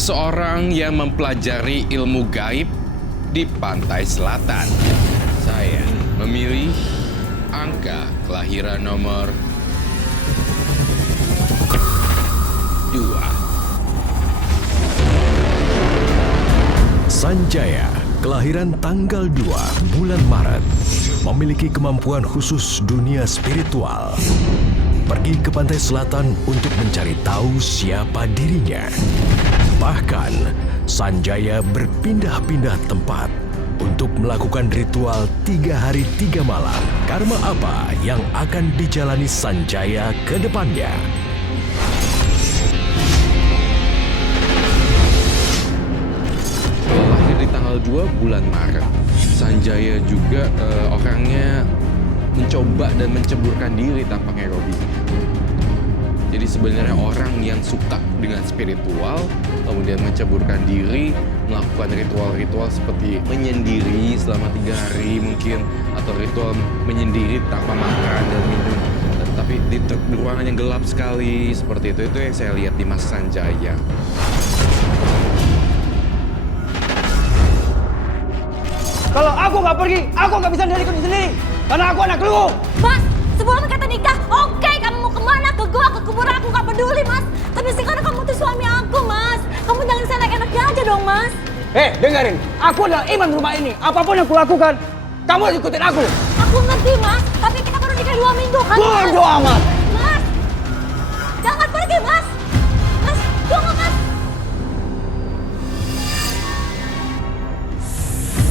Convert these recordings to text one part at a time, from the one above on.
seseorang yang mempelajari ilmu gaib di pantai selatan. Saya memilih angka kelahiran nomor 2. Sanjaya, kelahiran tanggal 2 bulan Maret, memiliki kemampuan khusus dunia spiritual. Pergi ke pantai selatan untuk mencari tahu siapa dirinya. Bahkan, Sanjaya berpindah-pindah tempat untuk melakukan ritual 3 hari 3 malam. Karma apa yang akan dijalani Sanjaya ke depannya? Lahir di tanggal 2 bulan Maret. Sanjaya juga orangnya mencoba dan menceburkan diri tanpa ngerobi. Jadi sebenarnya orang yang suka dengan spiritual, kemudian menceburkan diri, melakukan ritual-ritual seperti menyendiri selama 3 hari mungkin, atau ritual menyendiri tanpa makan dan minum. Tapi di ruangan yang gelap sekali seperti itu yang saya lihat di Mas Sanjaya. Kalau aku nggak pergi, aku nggak bisa nyari kuning sendiri. Karena aku anak lu. Mas, sebelum kita nikah, oke, kamu mau kemana? Ke gua, ke kuburan, aku nggak peduli, Mas. Tapi sekarang kamu tuh suami aku, Mas. Kamu jangan seenak-enaknya aja dong, Mas. Dengerin. Aku adalah imam rumah ini. Apapun yang kulakukan, kamu harus ikutin aku. Aku ngerti, Mas. Tapi kita baru nikah 2 minggu, kan, Mas? Bodoh amat. Mas, jangan pergi, Mas. Mas, tunggu, Mas.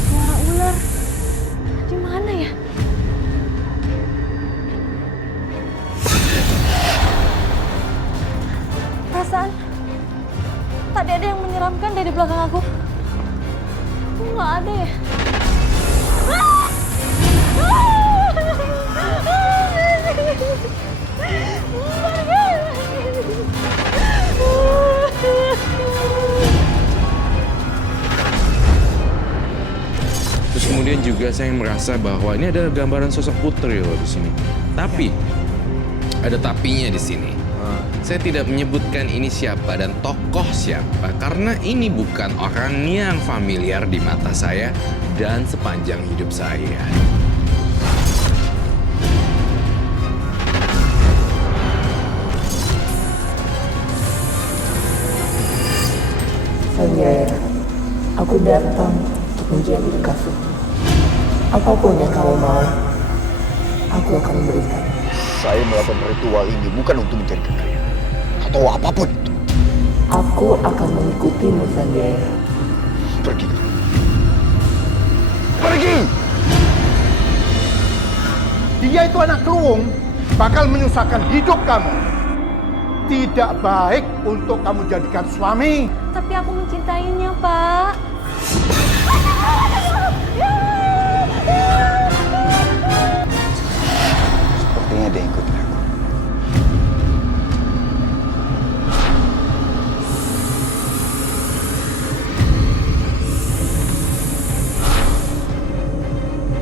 Suara ular. Di mana ya? Perasaan tadi ada yang menyeramkan dari belakang aku. Kok nggak ada ya? Terus kemudian juga saya merasa bahwa ini ada gambaran sosok putri loh di sini. Tapi ada tapinya di sini. Saya tidak menyebutkan ini siapa dan tokoh siapa karena ini bukan orang yang familiar di mata saya dan sepanjang hidup saya. Sanjaya, aku datang untuk menjadi kekasihmu. Apapun yang kamu mau, aku akan memberikan. Saya melakukan ritual ini bukan untuk mencari kekayaan atau apapun itu. Aku akan mengikutimu, Sanjaya. Pergi. Pergi! Dia itu anak keluung, bakal menyusahkan hidup kamu. Tidak baik untuk kamu jadikan suami. Tapi aku mencintainya, Pak. Sepertinya dia ikut aku.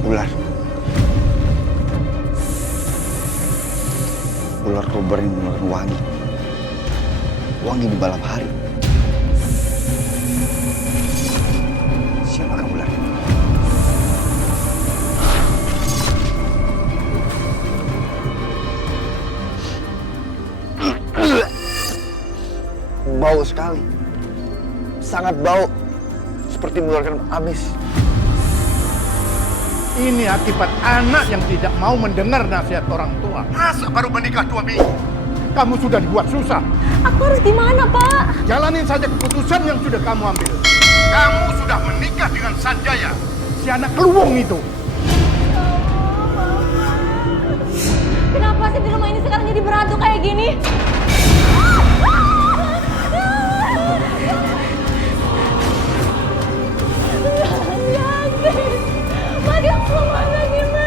Ular. Ular kobra yang mengeluarkan wangi. Wangi di malam hari. Siapakah ular? Bau sekali. Sangat bau. Seperti mengeluarkan amis. Ini akibat anak yang tidak mau mendengar nasihat orang tua. Masa baru menikah 2 minggu? Kamu sudah dibuat susah. Aku harus gimana, Pak? Jalanin saja keputusan yang sudah kamu ambil. Kamu sudah menikah dengan Sanjaya, si anak keluung itu. Kenapa sih di rumah ini sekarang jadi berhantu kayak gini? Mas, yang semuanya gimana?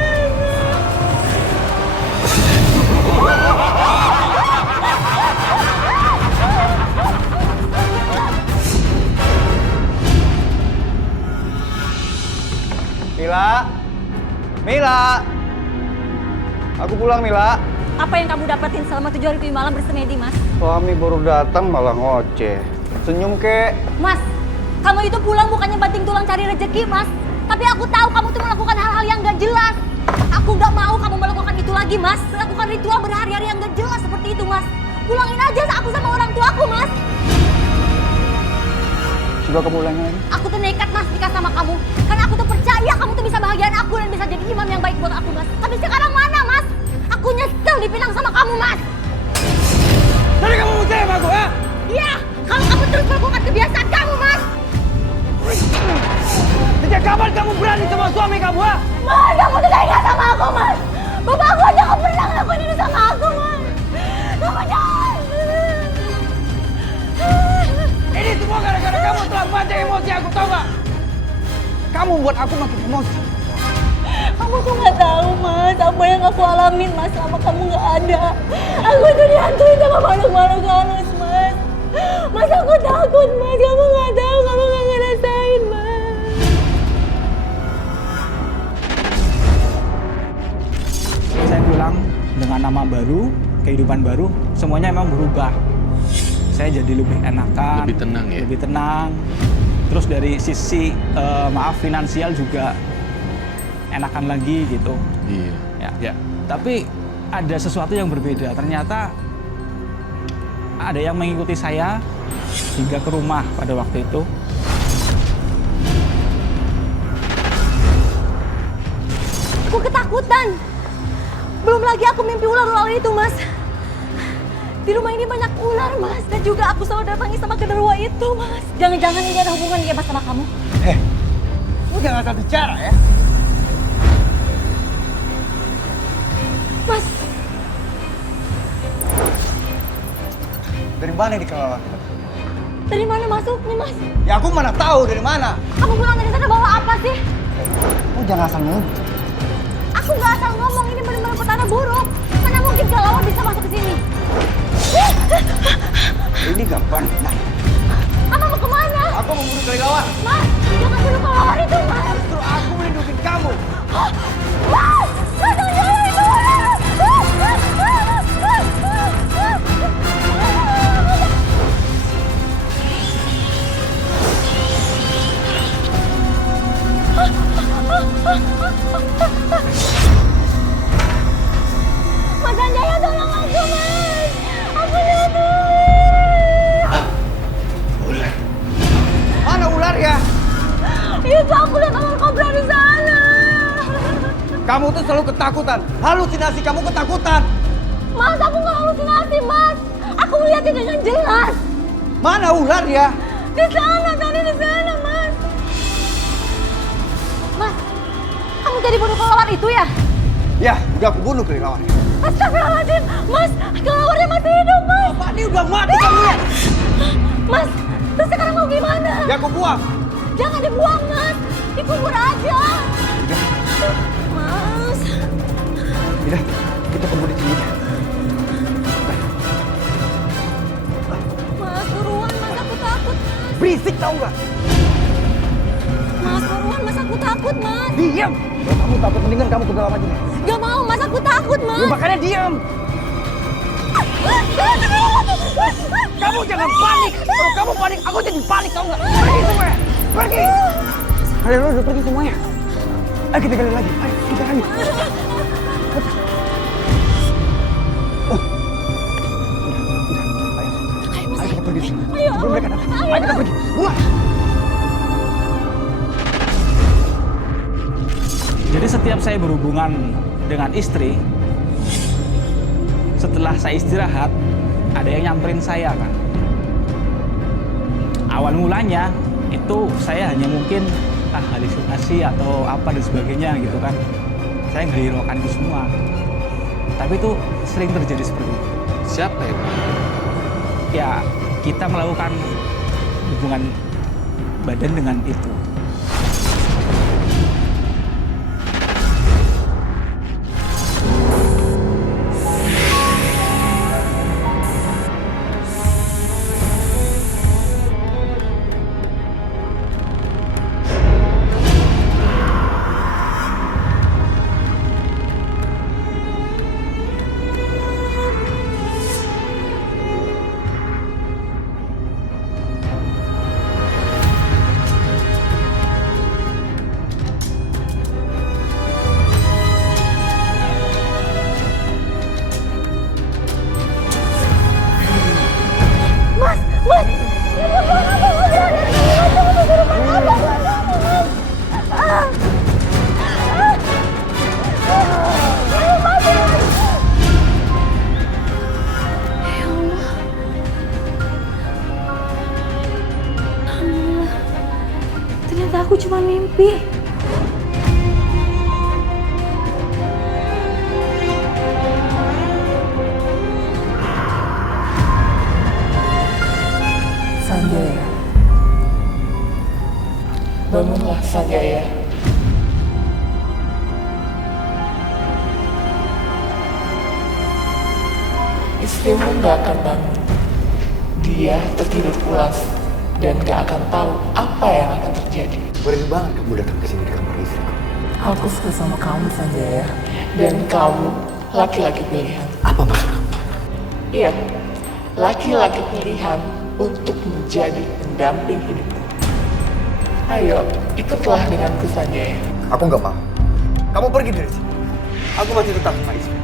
Mila! Aku pulang, Mila. Apa yang kamu dapetin selama 7 hari 7 malam bersemedi, Mas? Suami baru datang malah ngoceh. senyum kek. Mas, kamu itu pulang bukannya banting tulang cari rezeki, Mas. Tapi aku tahu kamu tuh melakukan hal-hal yang gak jelas. Aku gak mau kamu melakukan itu lagi, Mas. Melakukan ritual berhari-hari yang gak jelas seperti itu, Mas. Pulangin aja aku sama orang tuaku, Mas. Coba kamu ulangi lagi. Aku tuh nekat, Mas, nikah sama kamu. Karena aku tuh percaya kamu tuh bisa bahagiain aku dan bisa jadi imam yang baik buat aku, Mas. Tapi sekarang mana, Mas? Aku nyesel dipinang sama kamu, Mas. Jadi kamu mau cerai sama aku, ya? Iya, kalau kamu terus melakukan kebiasaan kamu, Mas. Sejak kapan kamu berani sama suami kamu, ha? Mas, kamu tuh gak ingat sama aku, Mas. Bapakku aja gak pernah ngelakuin ini sama aku, Mas. Kamu jangan. Ini semua gara-gara kamu telah mancing emosi aku, tau gak? Kamu buat aku makin emosi. Kamu tuh gak tahu, Mas, apa yang aku alamin, Mas, selama kamu gak ada. Aku tuh dihantuin sama makhluk-makhluk halus, Mas. Mas, aku takut, Mas. Kamu gak tahu, kamu gak ngerasain, Mas. Saya pulang dengan nama baru, kehidupan baru, semuanya memang berubah. Saya jadi lebih enakan, Lebih tenang ya? lebih tenang. Terus dari sisi finansial juga enakan lagi gitu. Iya. Ya. Tapi ada sesuatu yang berbeda. Ternyata ada yang mengikuti saya hingga ke rumah pada waktu itu. Aku ketakutan. Belum lagi aku mimpi ular-ular itu, Mas. Di rumah ini banyak ular, Mas. Dan juga aku selalu datangi sama genderuwo itu, Mas. Jangan-jangan ini ada hubungan dia, Mas, sama kamu. Lu jangan asal bicara, ya? Mas, Dari mana ini kelelawar? dari mana masuknya, Mas? Ya aku mana tahu dari mana. Kamu pulang dari sana bawa apa sih? Lu jangan asal ngomong. Aku nggak asal ngomong, ini benar-benar petanda buruk. Mana mungkin kelelawar bisa masuk ke sini? Ini gampang. Nah, Kamu mau kemana? aku mau bunuh kelelawar. Mas, jangan bunuh kelelawar itu, Mas. Justru aku melindungi kamu. Mas, jangan itu. Mas Sanjaya, tolong aku, Mas. Aku Ular. Mana ular ya? itu aku lihat ular kobra di sana. Kamu tuh selalu ketakutan. Halusinasi kamu ketakutan. Mas, aku nggak halusinasi, Mas. Aku melihatnya dengan jelas. Mana ular ya? Di sana, tadi di sana, Mas. Mas, kamu jadi bunuh kelelawar itu ya? Ya, udah aku bunuh kelelawar. Astagfirullahaladzim, Mas, kelelawarnya masih hidup, Mas. Pak, ini udah mati kamu ya? Mas, terus sekarang mau gimana? Ya aku buang. Jangan dibuang, Mas. Dikubur aja. Mas. Udah, kita kubur di sini. Mas, buruan, Mas, aku takut, Mas. Berisik tau nggak? Mas, buruan, Mas, aku takut, Mas. Diam. Kalau kamu takut mendingan kamu ke dalam aja. Gak mau, Mas, aku takut, Mas. Ya, makanya diam. Kamu jangan panik. Kalau kamu panik, aku jadi panik tau nggak? Pergi semuanya. Pergi. Kalian udah pergi semuanya. Ayo kita gali lagi. Ayo kita gali. Ayo kita pergi sini. Ayo, Sebelum mereka datang. Ayo kita pergi. Buat. Jadi setiap saya berhubungan dengan istri, setelah saya istirahat, ada yang nyamperin saya kan. Awal mulanya itu saya hanya mungkin halusinasi atau apa dan sebagainya gitu kan. Saya menghiraukan itu semua. Tapi itu sering terjadi seperti itu. Siapa ya? Ya, kita melakukan hubungan badan dengan itu. Sanjaya. Istrimu gak akan bangun. Dia tertidur pulas dan gak akan tahu apa yang akan terjadi. Berani banget kamu datang ke sini di kamar istriku. Aku suka sama kamu, Sanjaya. Dan kamu laki-laki pilihan. Apa maksud kamu? Iya, laki-laki pilihan untuk menjadi pendamping hidupku. Ayo, ikutlah denganku, Sanjaya. Aku nggak mau. Kamu pergi dari sini. Aku masih tetap sama istri.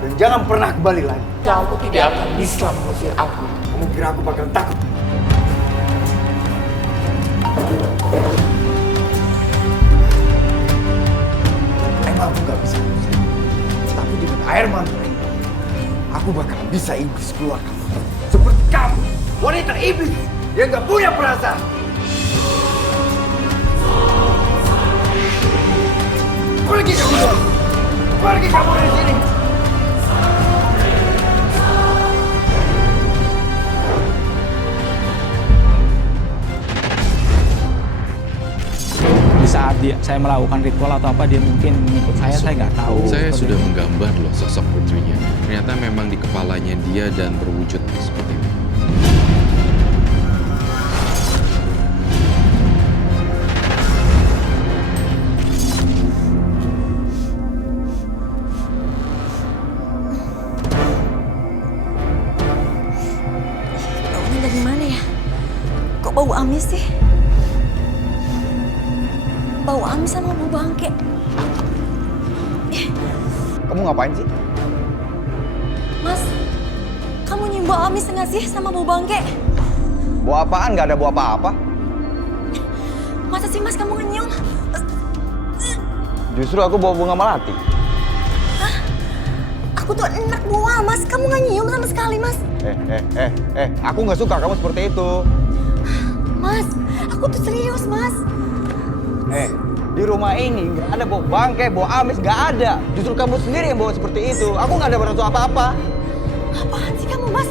Dan jangan pernah kembali lagi. Kamu tidak akan bisa mengusir aku. Kamu kira aku bakal takut? Emang aku nggak bisa mengusir. Tapi dengan air mata ini, aku bakal bisa iblis keluar kamu. Seperti kamu, wanita iblis yang nggak punya perasaan. Pergi kamu dari sini. Pergi kamu dari sini. Di saat saya melakukan ritual atau apa, dia mungkin mengikut saya nggak tahu. Saya Seperti sudah itu. menggambar loh sosok putrinya. Ternyata memang di kepalanya dia dan berwujud seperti itu. Baunya dari mana ya? Kok bau amis sih? Bau amis sama bau bangke. Kamu ngapain sih? Mas, kamu nyium bau amis nggak sih sama bau bangke? Bawa apaan? Gak ada bawa apa-apa. Masa sih mas kamu nyium? Justru aku bawa bunga melati. Aku tuh enak buah mas, kamu nggak nyium sama sekali mas. Aku nggak suka kamu seperti itu. Mas, aku tuh serius mas. Di rumah ini nggak ada bau bangkai, bau amis, nggak ada. Justru kamu sendiri yang bawa seperti itu. Aku nggak ada berasa apa-apa. Apaan sih kamu mas?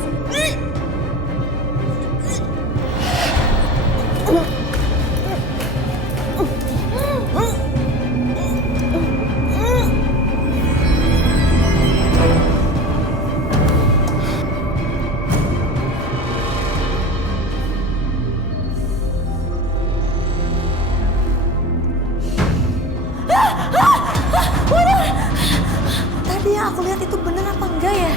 Tadi yang aku lihat itu bener apa enggak ya?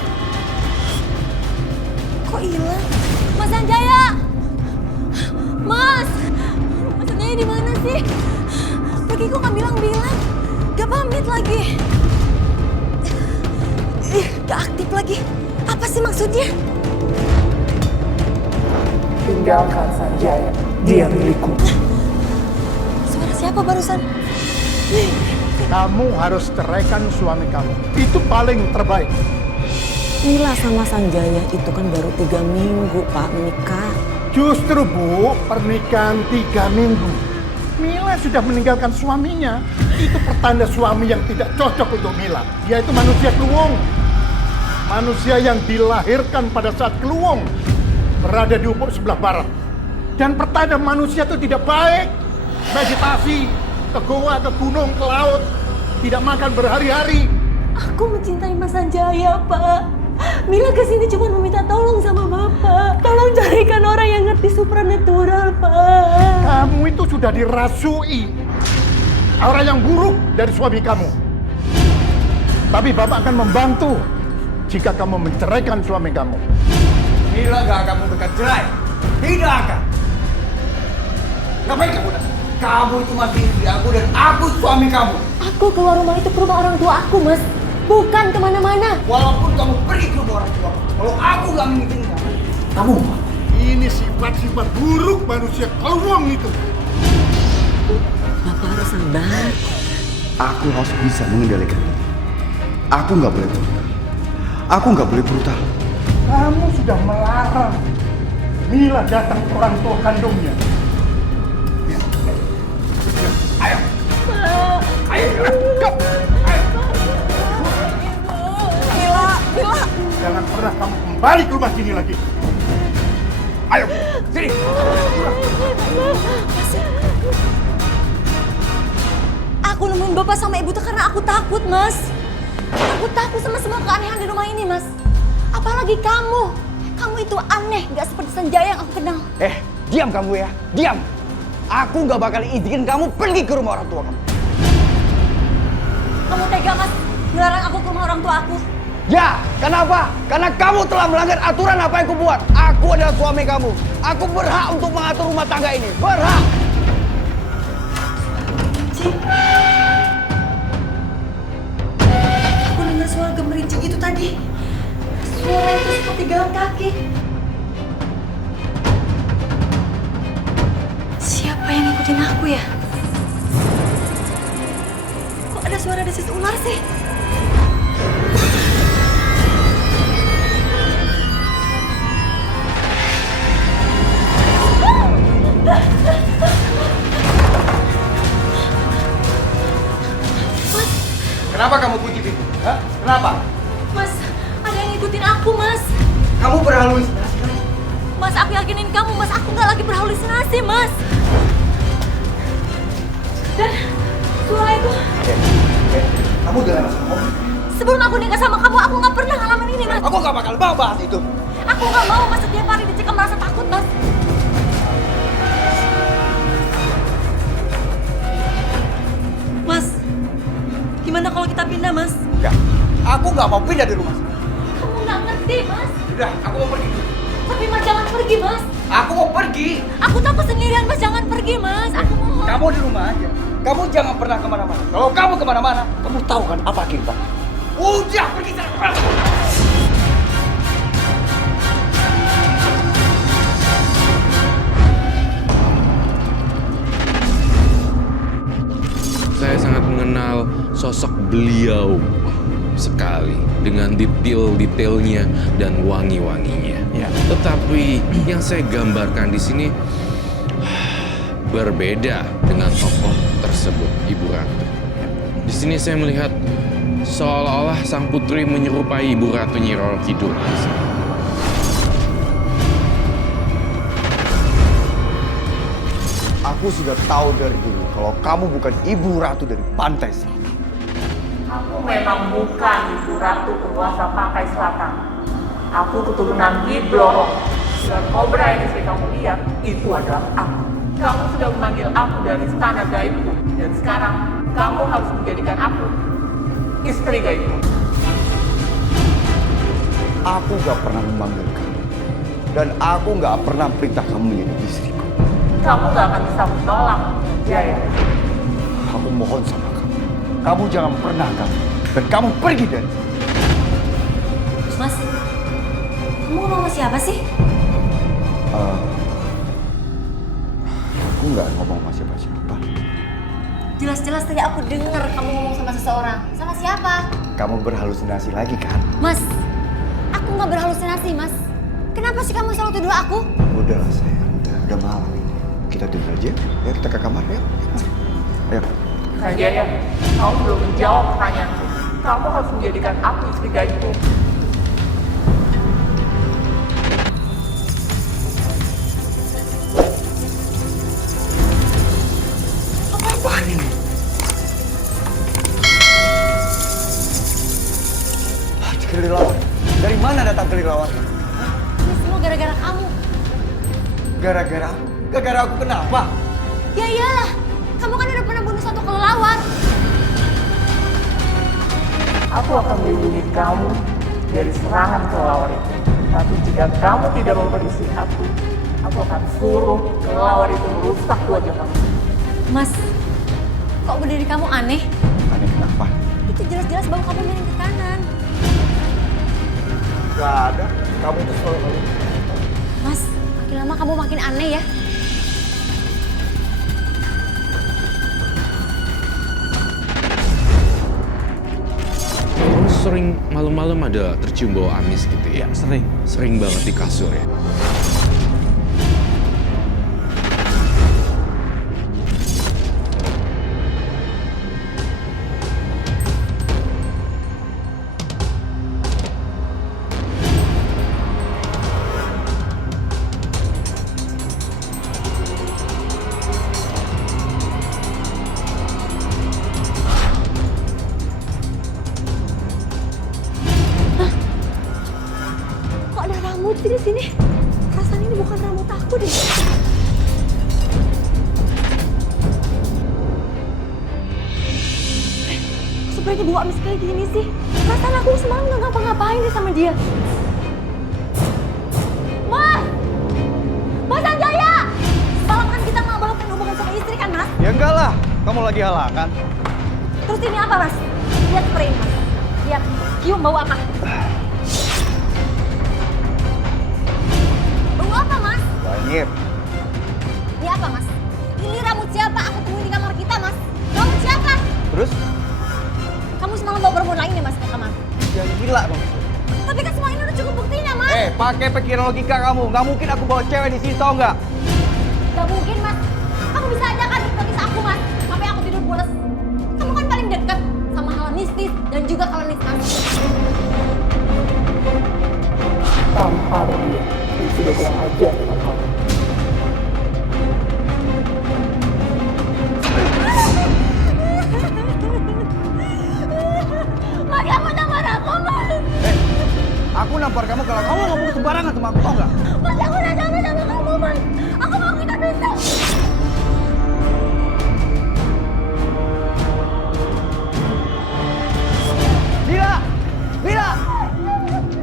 Kok hilang? Mas Sanjaya! Mas! Mas Sanjaya di mana sih? Pergi kok nggak bilang-bilang? Gak pamit lagi. Gak aktif lagi. Apa sih maksudnya? Tinggalkan Sanjaya. Dia milikku. Suara siapa barusan? Kamu harus ceraikan suami kamu. Itu paling terbaik. Mila sama Sanjaya itu kan baru 3 minggu, Pak, menikah. Justru, Bu, pernikahan 3 minggu. Mila sudah meninggalkan suaminya. Itu pertanda suami yang tidak cocok untuk Mila. Dia itu manusia keluung. Manusia yang dilahirkan pada saat keluung berada di ufuk sebelah barat. Dan pertanda manusia itu tidak baik. Meditasi, ke goa, ke gunung, ke laut. Tidak makan berhari-hari. Aku mencintai Mas Sanjaya, Pak. Mila kesini cuma meminta tolong sama Bapak. Tolong carikan orang yang ngerti supranatural, Pak. Kamu itu sudah dirasui. Orang yang buruk dari suami kamu. Tapi Bapak akan membantu jika kamu menceraikan suami kamu. Mila gak akan memberikan cerai. Tidak akan. Ngapain kamu datang? Kamu itu masih istri aku dan aku suami kamu. Aku keluar rumah itu ke rumah orang tua aku, Mas. Bukan kemana-mana. Walaupun kamu pergi ke rumah orang tua, kalau aku gak mengizinkan, kamu mau? Ini sifat-sifat buruk manusia keluang itu. Bapak harus sabar. Aku harus bisa mengendalikan ini. Aku nggak boleh brutal. Aku nggak boleh brutal. Kamu sudah melarang Mila datang ke orang tua kandungnya. Ya. Ya. Ayo. Ayo. Go. Ayo. Mila. Jangan pernah kamu kembali ke rumah sini lagi. Ayo, sini. Aku nemuin bapak sama ibu tuh karena aku takut, Mas. Aku takut sama semua keanehan di rumah ini, Mas. Apalagi kamu. Kamu itu aneh, gak seperti Sanjaya yang aku kenal. Diam kamu ya, diam. Aku gak bakal izinin kamu pergi ke rumah orang tua kamu. Kamu tega, Mas, melarang aku ke rumah orang tua aku. Ya, kenapa? Karena kamu telah melanggar aturan apa yang kubuat. Aku adalah suami kamu. Aku berhak untuk mengatur rumah tangga ini. Berhak. Aku dengar suara gemericik itu tadi. Suara itu seperti jalan kaki. Siapa yang ngikutin aku ya? Kok ada suara desis ular sih? Kenapa kamu kunci pintu? Hah? Kenapa? Mas, ada yang ngikutin aku, Mas. Kamu berhalusinasi. Mas, aku yakinin kamu, Mas. Aku nggak lagi berhalusinasi, Mas. Dan suara itu... Kamu jangan langsung ngomong. Sebelum aku nikah sama kamu, aku nggak pernah ngalamin ini, Mas. Aku gak bakal mau bahas itu. Aku nggak mau, Mas. Setiap hari dicekam merasa takut, Mas. Mas, gimana kalau kita pindah, Mas? Enggak. Aku gak mau pindah di rumah. Kamu nggak ngerti, Mas. Udah, aku mau pergi. Tapi Mas jangan pergi, Mas. Aku mau pergi. Aku takut sendirian, Mas. Jangan pergi, Mas. Aku mohon. Kamu di rumah aja. Kamu jangan pernah kemana-mana. Kalau kamu kemana-mana, kamu tahu kan apa akibat. Udah, pergi sana. Saya sangat mengenal sosok beliau sekali dengan detail-detailnya dan wangi-wanginya. Ya. Tetapi yang saya gambarkan di sini berbeda dengan tokoh tersebut, Ibu Ratu. Di sini saya melihat seolah-olah sang putri menyerupai Ibu Ratu Nyi Roro Kidul. Aku sudah tahu dari dulu kalau kamu bukan ibu ratu dari Pantai Selatan. Aku memang bukan ibu ratu penguasa Pantai Selatan. Aku keturunan Nyi Blorok. Dan kobra yang bisa kamu lihat, itu adalah aku. Kamu sudah memanggil aku dari istana gaibku. Dan sekarang, kamu harus menjadikan aku istri gaibku. Aku gak pernah memanggil kamu. Dan aku gak pernah perintah kamu menjadi istriku. Kamu gak akan bisa menolak, Jaya. Aku mohon sama kamu. Kamu jangan pernah kamu. Dan kamu pergi dari sini. Mas, kamu ngomong sama siapa sih? Aku nggak ngomong sama siapa-siapa. Jelas-jelas tadi aku dengar kamu ngomong sama seseorang. Sama siapa? Kamu berhalusinasi lagi kan? Mas, aku nggak berhalusinasi, Mas. Kenapa sih kamu selalu tuduh aku? Udahlah sayang, udah malam ini. Kita tidur aja, ya kita ke kamar ya. Ayo. Jaya, kamu belum menjawab pertanyaanku. Kamu harus menjadikan aku istri gaibku. Apaan ini? Kelilawar. Dari mana datang kelilawar? Ini semua gara-gara kamu. Gara-gara aku? Gara-gara aku kenapa? Ya iyalah, kamu kan udah pernah bunuh satu kelelawar. Aku akan melindungi kamu dari serangan kelelawar itu. Tapi jika kamu tidak memberisi aku akan suruh kelelawar itu merusak wajah kamu. Mas, kok berdiri kamu aneh? Aneh kenapa? Itu jelas-jelas bau kamu miring ke kanan. Gak ada. Kamu itu selalu. Mas, makin lama kamu makin aneh ya. Kamu sering malam-malam ada tercium bau amis gitu ya? Ya, sering. Sering banget di kasur ya? Sini. Rasanya ini bukan rambut aku deh. Sepertinya bau amis kayak gini sih. Perasaan aku semalam nggak ngapa-ngapain deh sama dia. Mas Sanjaya! Semalam kan kita melakukan hubungan sama istri kan, Mas? Ya enggak lah, kamu lagi halangan. Terus ini apa, Mas? Lihat spray ini, Mas. Lihat, cium bau apa? Bau apa, Mas? Banyak. Ini apa, Mas? Ini rambut siapa? Aku temuin di kamar kita, Mas. Rambut siapa? Terus? Kamu semalam bawa perempuan lain ya, Mas, ke kamar? Yang gila dong. Tapi kan semua ini udah cukup buktinya, Mas. Pakai pikiran logika kamu. Nggak mungkin aku bawa cewek di sini, tau nggak? Gak mungkin, Mas. Kamu bisa aja kan hipnotis aku, Mas. Sampai aku tidur pules. Kamu kan paling dekat sama hal mistis dan juga kolonis, Mas. Tanpa ada dia, ini sudah kurang ajar dengan kamu. Mas, kamu nampar aku, Mas. Aku nampar kamu kalau kamu ngomong sembarangan sama aku, tau nggak? Mas, aku udah capek sama kamu, Mas. Aku mau kita pisah.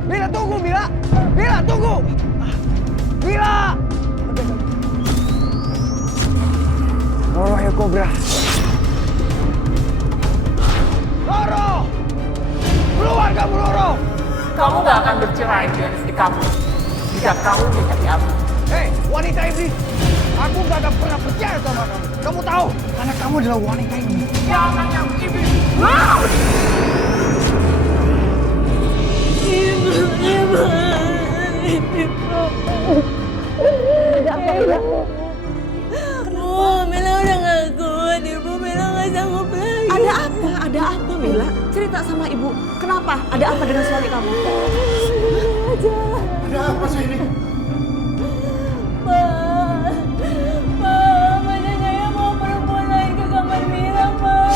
Mila, tunggu, Mila! Mila, tunggu! Mila! Roro ya Cobra. Roro! Keluar kamu, Roro! Kamu gak akan bercerai dengan istri kamu jika kamu mencari aku. Hei, wanita iblis! Aku gak akan pernah percaya sama kamu. Kamu tahu, karena kamu adalah wanita iblis. Jangan yang iblis. Mila udah gak kuat, Ibu. Mila gak sanggup lagi. Ada apa, Mila? Cerita sama Ibu. Kenapa? Ada apa dengan suami kamu? Ada apa sih ini? Pak, Mas Sanjaya mau perempuan lain ke kamar Mila, Pak.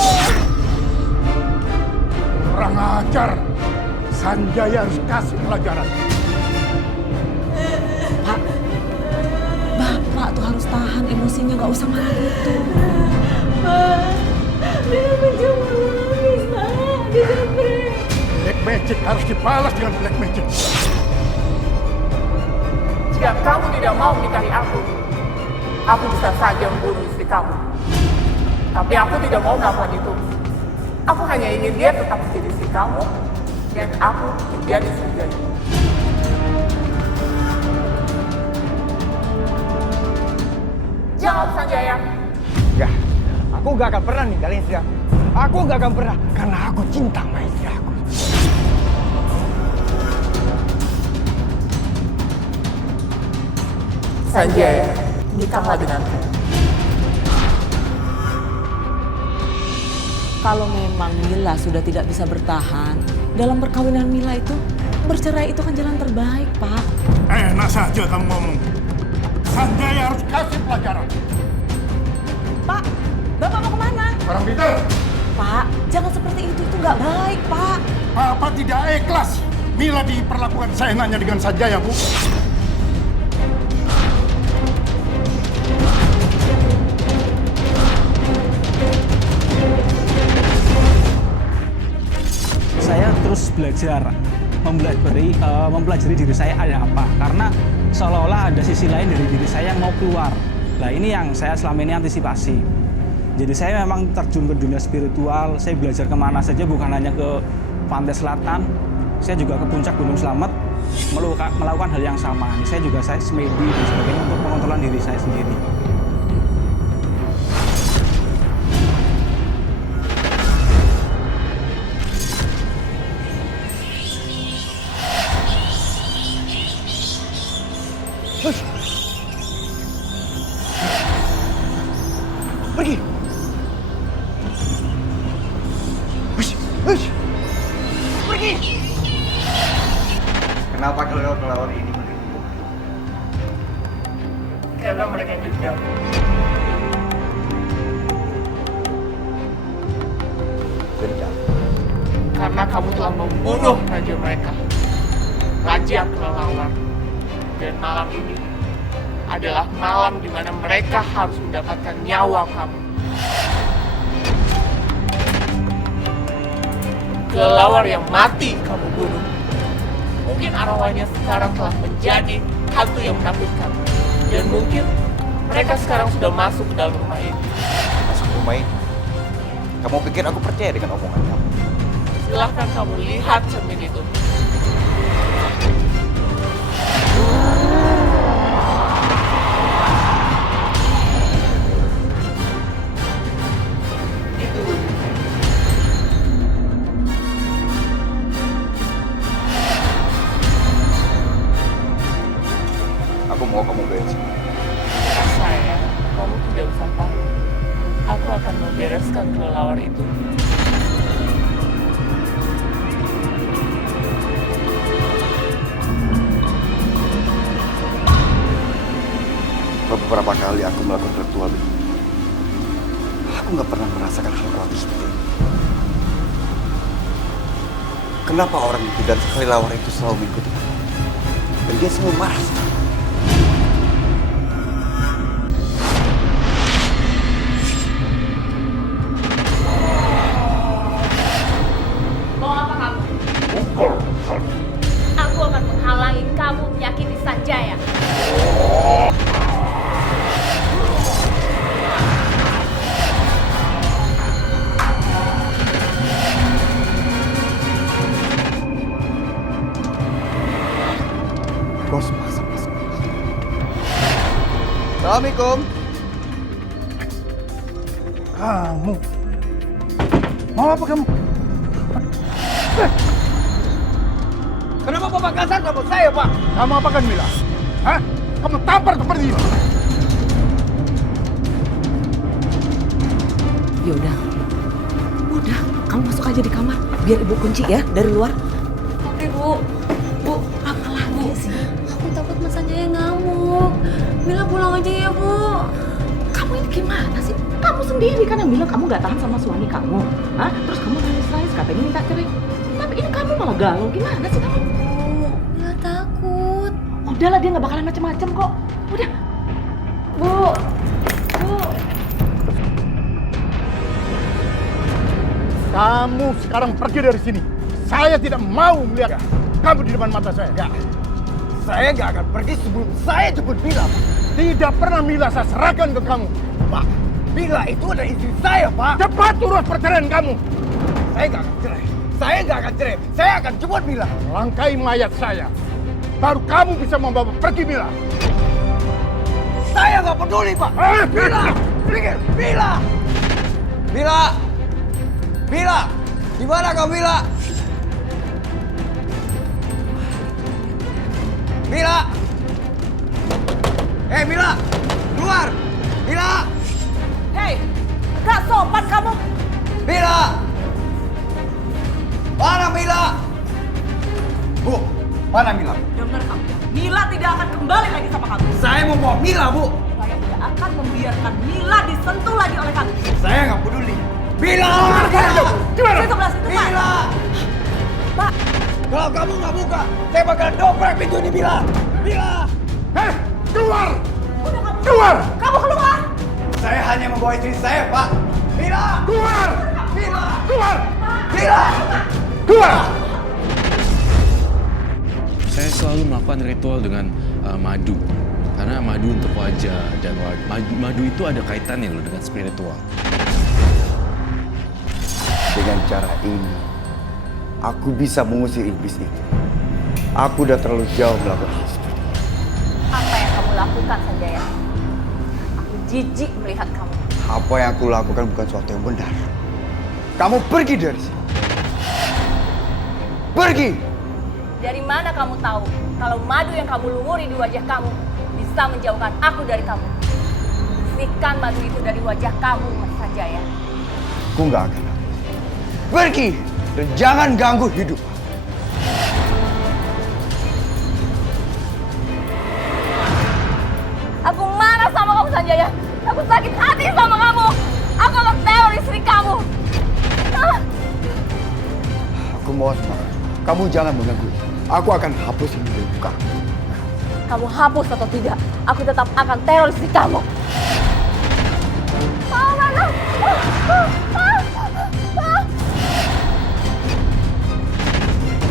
Kurang ajar. Sanjaya harus kasih pelajaran. Pak, Bapak tuh harus tahan emosinya, gak usah marah gitu. Pak, Mila mencoba menangis, Pak. Disepre. Black magic harus dibalas dengan black magic. Jika kamu tidak mau menikahi aku bisa saja membunuh istri kamu. Tapi aku tidak mau melakukan itu. Aku hanya ingin dia tetap menjadi istri kamu dan aku menjadi istri. Jawab Sanjaya. Enggak, aku gak akan pernah ninggalin istri aku. Aku gak akan pernah, karena aku cinta sama istri aku. Sanjaya, nikahlah denganku. Kalau memang Mila sudah tidak bisa bertahan, dalam perkawinan Mila itu, bercerai itu kan jalan terbaik, Pak. Enak saja kamu ngomong. Sanjaya harus kasih pelajaran. Pak, Bapak mau kemana? Orang Peter, Pak, jangan seperti itu nggak baik, Pak. Papa tidak ikhlas. Mila diperlakukan seenaknya dengan Sanjaya, Bu. Saya terus belajar mempelajari diri saya ada apa, karena seolah-olah ada sisi lain dari diri saya yang mau keluar. Nah, ini yang saya selama ini antisipasi. Jadi saya memang terjun ke dunia spiritual, saya belajar kemana saja, bukan hanya ke pantai selatan, saya juga ke puncak Gunung Slamet melakukan hal yang sama. Saya juga semedi dan sebagainya untuk mengontrol diri saya sendiri. Pergi! Hush! Pergi! Kenapa kelelawar ini menipu? Karena mereka juga. Dendam. Karena kamu telah membunuh raja mereka. Raja kelelawar. Dan malam ini adalah malam di mana mereka harus mendapatkan nyawa kamu. Kelelawar yang mati kamu bunuh. Mungkin arwahnya sekarang telah menjadi hantu yang menakutkan. Dan mungkin mereka sekarang sudah masuk ke dalam rumah ini. Masuk rumah ini? Kamu pikir aku percaya dengan omongan kamu? Silahkan kamu lihat cermin itu. Aku mau kamu beres. Saya, kamu tidak usah takut. Aku akan membereskan kelelawar itu. Beberapa kali aku melakukan ritual ini. Aku nggak pernah merasakan hal kuat seperti ini. Kenapa orang itu dan kelelawar itu selalu mengikuti aku? Dan dia selalu marah. Mau apa kamu? Aku akan menghalangi kamu menyakiti Sanjaya. Bos, mas. Assalamualaikum. Kamu. Mau apa kamu? Kenapa Bapak kasar sama saya, Pak? Kamu apakan Mila? Hah? Kamu tampar seperti ini? Yaudah, udah, kamu masuk aja di kamar. Biar ibu kunci ya dari luar. Tapi Bu, Apa lagi sih? aku takut Mas Sanjaya ngamuk. Mila pulang aja ya Bu. Kamu ini gimana sih? Kamu sendiri kan yang bilang kamu gak tahan sama suami kamu. Hah? Terus kamu nangis-nangis katanya minta cerai. Tapi ini kamu malah galau. Gimana sih kamu? Mila takut. Udahlah, dia gak bakalan macem-macem kok. Udah. Bu. Kamu sekarang pergi dari sini. Saya tidak mau melihat kamu di depan mata saya. Enggak. Saya nggak akan pergi sebelum saya jemput Mila, Pak. Tidak pernah Mila saya serahkan ke kamu. Pak, Mila itu adalah istri saya, Pak. Cepat urus perceraian kamu. Saya nggak akan cerai. Saya akan jemput Mila. Langkai mayat saya. Baru kamu bisa membawa pergi Mila. Saya nggak peduli, Pak. Mila! Pikir, Mila! Mila! Di mana kau, Mila? Mila! Mila! Keluar! Mila! Hei, gak sopan kamu. Mila! Mana Mila? Bu, mana Mila? Dengar kamu, Mila tidak akan kembali lagi sama kamu. Saya mau bawa Mila, Bu. Saya tidak akan membiarkan Mila disentuh lagi oleh kamu. Saya nggak peduli. Mila! Gimana? Sebelah situ, Pak. Mila! Pak. Kalau kamu nggak buka, saya bakal dobrak pintu ini, Mila! Mila! Keluar! Udah kamu Keluar! Kamu keluar! Saya hanya membawa istri saya, Pak. Mila! Keluar! Mila! Keluar! Mila! Keluar! Saya selalu melakukan ritual dengan madu. Karena madu untuk wajah dan madu itu ada kaitannya loh dengan spiritual. Dengan cara ini, aku bisa mengusir iblis itu. Aku udah terlalu jauh melakukan hal seperti ini. Apa yang kamu lakukan, Sanjaya? Aku jijik melihat kamu. Apa yang aku lakukan bukan suatu yang benar. Kamu pergi dari sini. Pergi! Dari mana kamu tahu kalau madu yang kamu lumuri di wajah kamu bisa menjauhkan aku dari kamu? Bersihkan madu itu dari wajah kamu, Mas Sanjaya. Aku nggak akan. Pergi! Dan jangan ganggu hidup. Aku marah sama kamu, Sanjaya. Aku sakit hati sama kamu. Aku akan teror istri kamu. Aku mohon sama kamu. Kamu jangan mengganggu. Aku akan hapus ini dari muka. kamu hapus atau tidak, aku tetap akan teror istri kamu.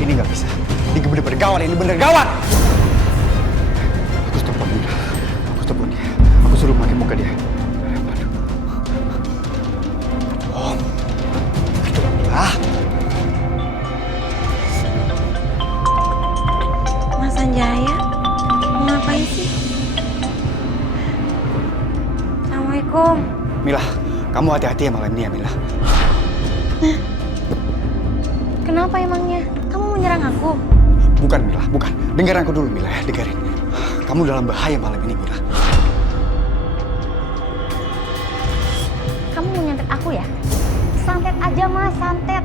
Ini nggak bisa. Ini bener-bener gawat. Ini bener gawat. Aku telepon dia. Aku telepon dia. Aku suruh pakai muka dia. Oh, itu lah. Mas Sanjaya, mau ngapain sih? Assalamualaikum. Mila, kamu hati-hati ya malam ini ya, Mila. Kenapa emangnya? Kamu mau nyerang aku? Bukan, Mila, bukan. Dengar aku dulu, Mila ya, dengerin. Kamu dalam bahaya malam ini, Mila. Kamu mau nyantet aku ya? Santet aja mas, santet.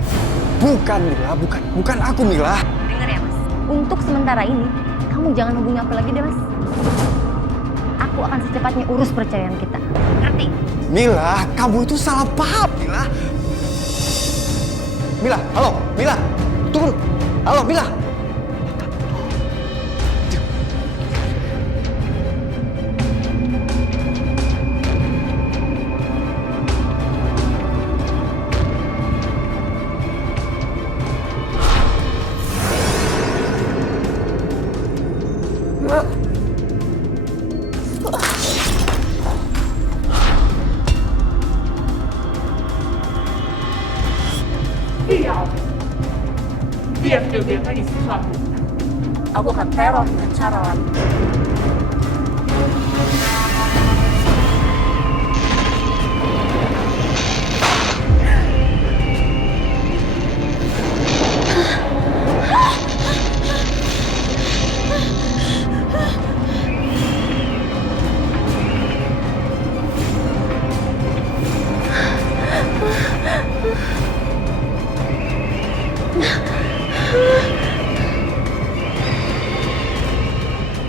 Bukan, Mila, bukan. Bukan aku, Mila. Dengar ya mas, untuk sementara ini, kamu jangan hubungi aku lagi deh mas. Aku akan secepatnya urus perceraian kita. Ngerti? Mila, kamu itu salah paham, Mila. Mila, halo, Mila. Tunggu. Halo, Mila. Biar dia ini sesuatu. Aku akan teror dengan cara lain.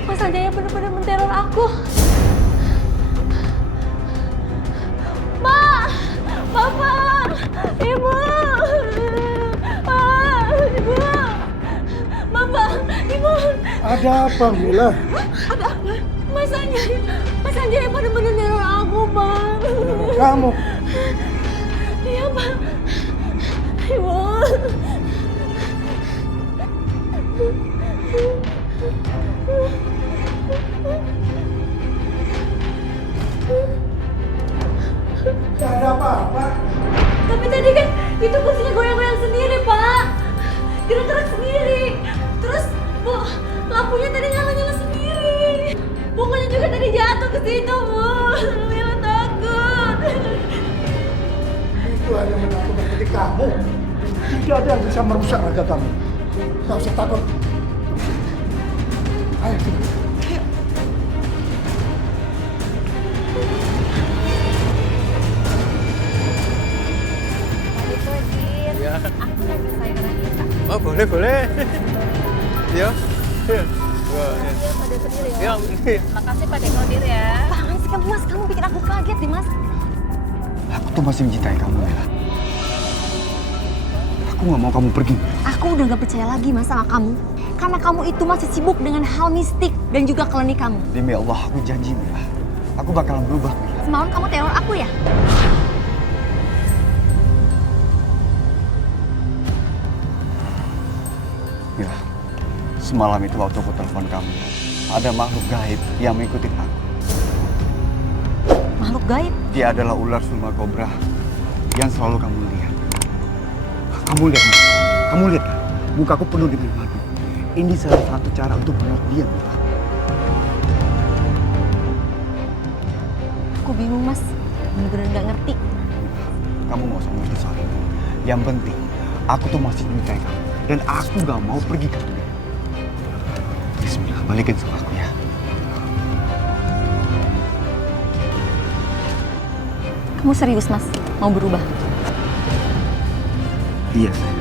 Mas Sanjaya benar-benar menteror aku. Ma! Bapak! Ibu! Ibu! Bapak! Ibu! Ada apa, Mila? Ada apa? Mas Sanjaya benar-benar neror aku, Bang. Kamu. Iya, Bang. Ibu! Gak ada apa-apa. Tapi tadi kan itu kursinya goyang-goyang sendiri, Pak. Gerak-gerak sendiri. Terus, Bu, lampunya tadi nyala-nyala sendiri. Bunganya juga tadi jatuh ke situ, Bu. Mila takut. Itu hanya menakut-nakuti kamu. Tidak ada yang bisa merusak raga kamu. Gak usah takut. Ayo, kita. Aku mau beli sayuran ya, Pak. Oh, boleh, boleh. Ya. Ya, makasih Pak Dekodir ya. Apaan sih kamu, Mas? Kamu bikin aku kaget nih, Mas. Aku tuh masih mencintai kamu, Mila. Aku nggak mau kamu pergi. Aku udah gak percaya lagi, Mas, sama kamu. Karena kamu itu masih sibuk dengan hal mistik dan juga klinik kamu. Demi Allah, aku janji, Mila. Aku bakalan berubah, Mila. Semalam kamu teror aku ya? Mila, semalam itu waktu aku telepon kamu, ada makhluk gaib yang mengikuti aku. Makhluk gaib? Dia adalah ular sulma kobra yang selalu kamu lihat. Kamu lihat, Mila. Kamu lihat, kan? Mukaku penuh dengan madu. Ini salah satu cara untuk menolak dia, Mila. Aku bingung, Mas. Bener-bener gak ngerti. Kamu gak usah ngerti soal itu. Yang penting, aku tuh masih mencintai kamu. Dan aku gak mau pergi ke dunia. Bismillah, balikin sama aku ya. Kamu serius, Mas? Mau berubah? Iya, sayang.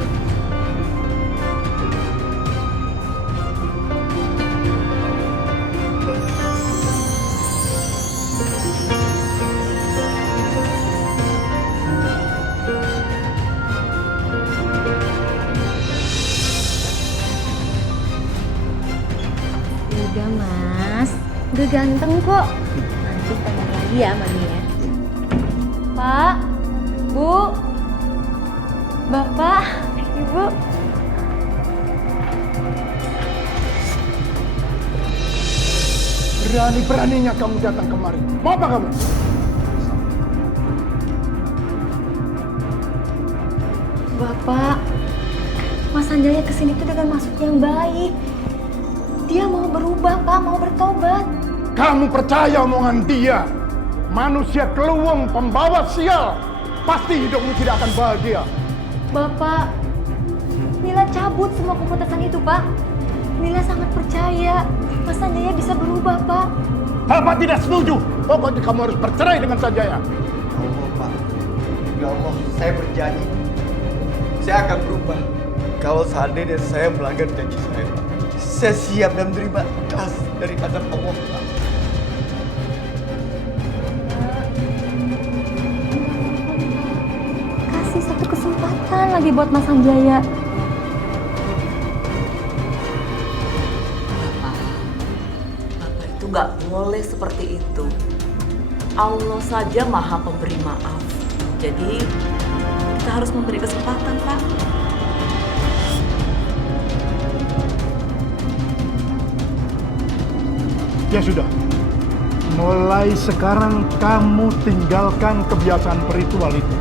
Udah, Mas. udah ganteng kok. Nanti tanya lagi ya mandinya. Pak, Bu, Bapak, Ibu. Berani-beraninya kamu datang kemari. Mau apa kamu? Bapak, Mas Sanjaya kesini tuh dengan maksud yang baik. Dia mau berubah, Pak, mau bertobat. Kamu percaya omongan dia? Manusia keluwung pembawa sial. Pasti hidupmu tidak akan bahagia. Bapak, Mila cabut semua keputusan itu, Pak. Mila sangat percaya Mas Sanjaya bisa berubah, Pak. Bapak tidak setuju. Pokoknya kamu harus bercerai dengan Sanjaya. Ya Allah, Pak. Ya Allah, saya berjanji. Saya akan berubah. Kalau seandainya saya melanggar janji saya, Pak. Saya siap dan menerima ikhlas dari azab Allah, Pak. Kasih satu kesempatan lagi buat Mas Sanjaya. Bapak itu nggak boleh seperti itu. Allah saja maha pemberi maaf. Jadi kita harus memberi kesempatan, Pak. Ya sudah. Mulai sekarang kamu tinggalkan kebiasaan ritual itu.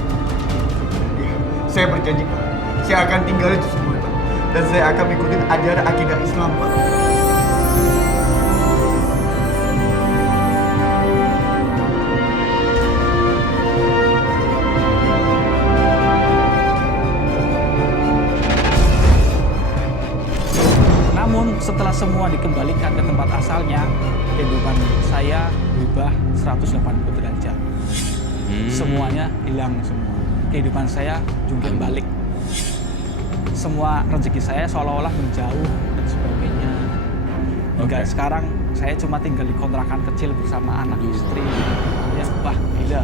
Saya berjanji, Pak. Saya akan tinggal itu semua, Pak. Dan saya akan mengikuti ajaran akidah Islam, Pak. Namun setelah semua dikembalikan ke tempat asalnya, kehidupan saya berubah 180 derajat. Semuanya hilang semua. Kehidupan saya jungkir balik. Semua rezeki saya seolah-olah menjauh dan sebagainya. Hingga sekarang saya cuma tinggal di kontrakan kecil bersama anak istri. Ya, wah gila.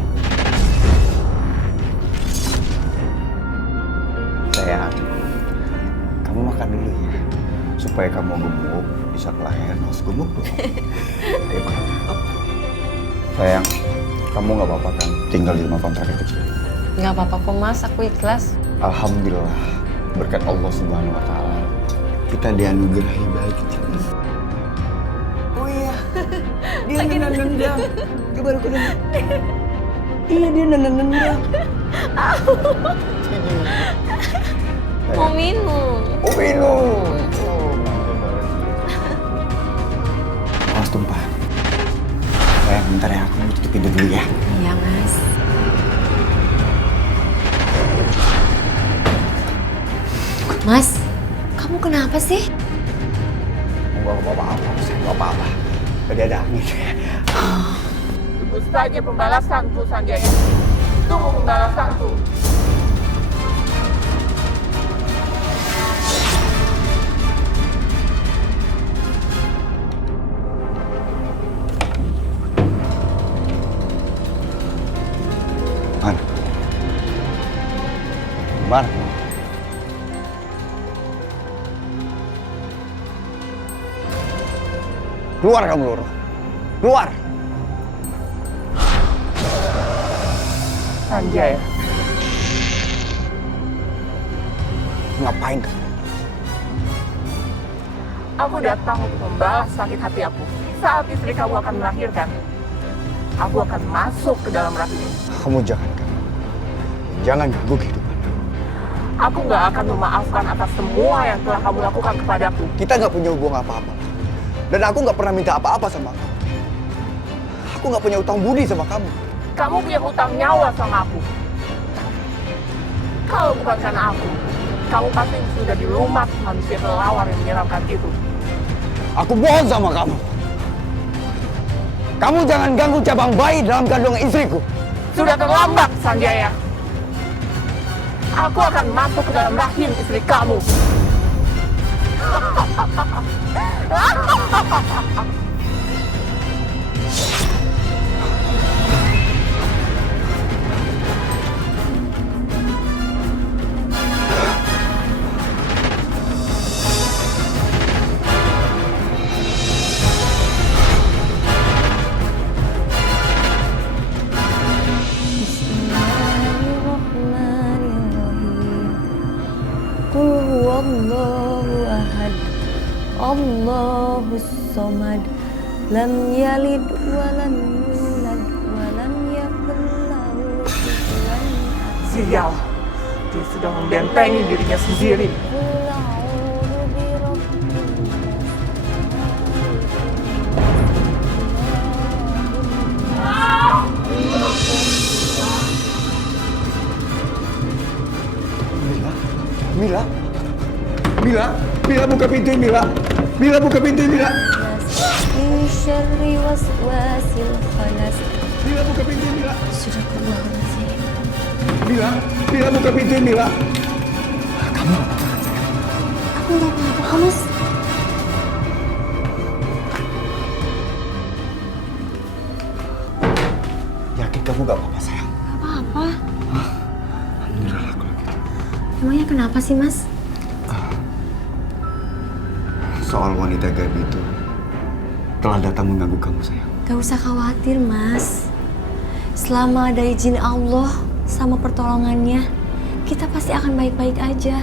Sayang, kamu makan dulu ya. Supaya kamu gemuk, bisa kelahiran harus gemuk dong. Ayo makan. Sayang, kamu nggak apa-apa kan tinggal di rumah kontrakan kecil? Nggak apa-apa kok Mas, aku ikhlas. Alhamdulillah, berkat Allah Subhanahu Wa Taala, kita dianugerahi baik kecil. Oh iya, dia nendang. Coba aku nendang. Iya, dia nendang. Mau minum. Oh minum. Awas tumpah. Sayang, bentar ya, aku mau tutup pintu dulu ya. Iya Mas. Mas, kamu kenapa sih? Enggak apa-apa, saya nggak apa-apa. Tadi ada angin. Tunggu saja pembalasanku, Sanjaya. Tunggu pembalasanku. Mana? Mana? Keluar kamu, Loro. Keluar! Sanjaya. Ngapain kamu? Aku datang untuk membalas sakit hati aku. Saat istri kamu akan melahirkan, aku akan masuk ke dalam rahim. Kamu jangan kan? Jangan ganggu kehidupan. Aku nggak akan memaafkan atas semua yang telah kamu lakukan kepadaku. Kita nggak punya hubungan apa-apa. Dan aku nggak pernah minta apa-apa sama kamu. Aku nggak punya utang budi sama kamu. Kamu punya hutang nyawa sama aku. Kalau bukan karena aku, kamu pasti sudah dilumat manusia kelelawar yang menyeramkan itu. Aku bohong sama kamu. Kamu jangan ganggu cabang bayi dalam kandungan istriku. Sudah terlambat, Sanjaya. Aku akan masuk ke dalam rahim istri kamu. Qul huwallahu ahad. Allahus samad. Lam yalid wa lam yulad wa lam yakul lahu kufuwan ahad. Sial, dia sudah membentengi dirinya sendiri. Qul a'udzu birabbin Mila buka pintu, Mila. Mila buka pintu, Mila. min syarri waswasil khannas. Mila buka pintu, Mila. Astagfirullahaladzim. Mila buka pintu, Mila. Aku nggak apa-apa, kamu Yakin kamu gak apa-apa, sayang? apa-apa. Alhamdulillah kalau gitu. Emangnya kenapa sih, Mas? Soal wanita gaib itu telah datang mengganggu kamu, sayang. Gak usah khawatir, Mas. Selama ada izin Allah sama pertolongannya, kita pasti akan baik-baik aja.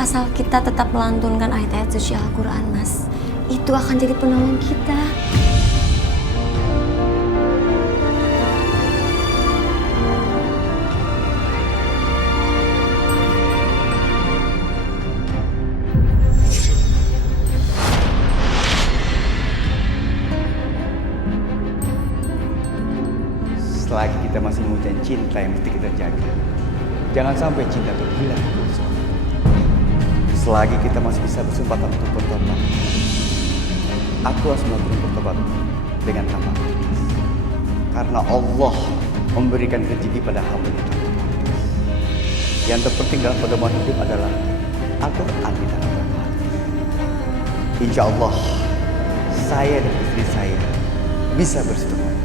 Asal kita tetap melantunkan ayat-ayat suci Al-Quran, Mas. Itu akan jadi penolong kita. Selagi kita masih mempunyai cinta yang mesti kita jaga, jangan sampai cinta itu hilang. Selagi kita masih bisa bersumpah untuk bertobat, aku harus melakukan bertobat dengan tanpa putus. Karena Allah memberikan rezeki pada hamba-Nya. Yang terpenting dalam pedoman hidup adalah Al-Quran di dalam berbuat. Insya Allah, saya dan istri saya bisa bersetubuh.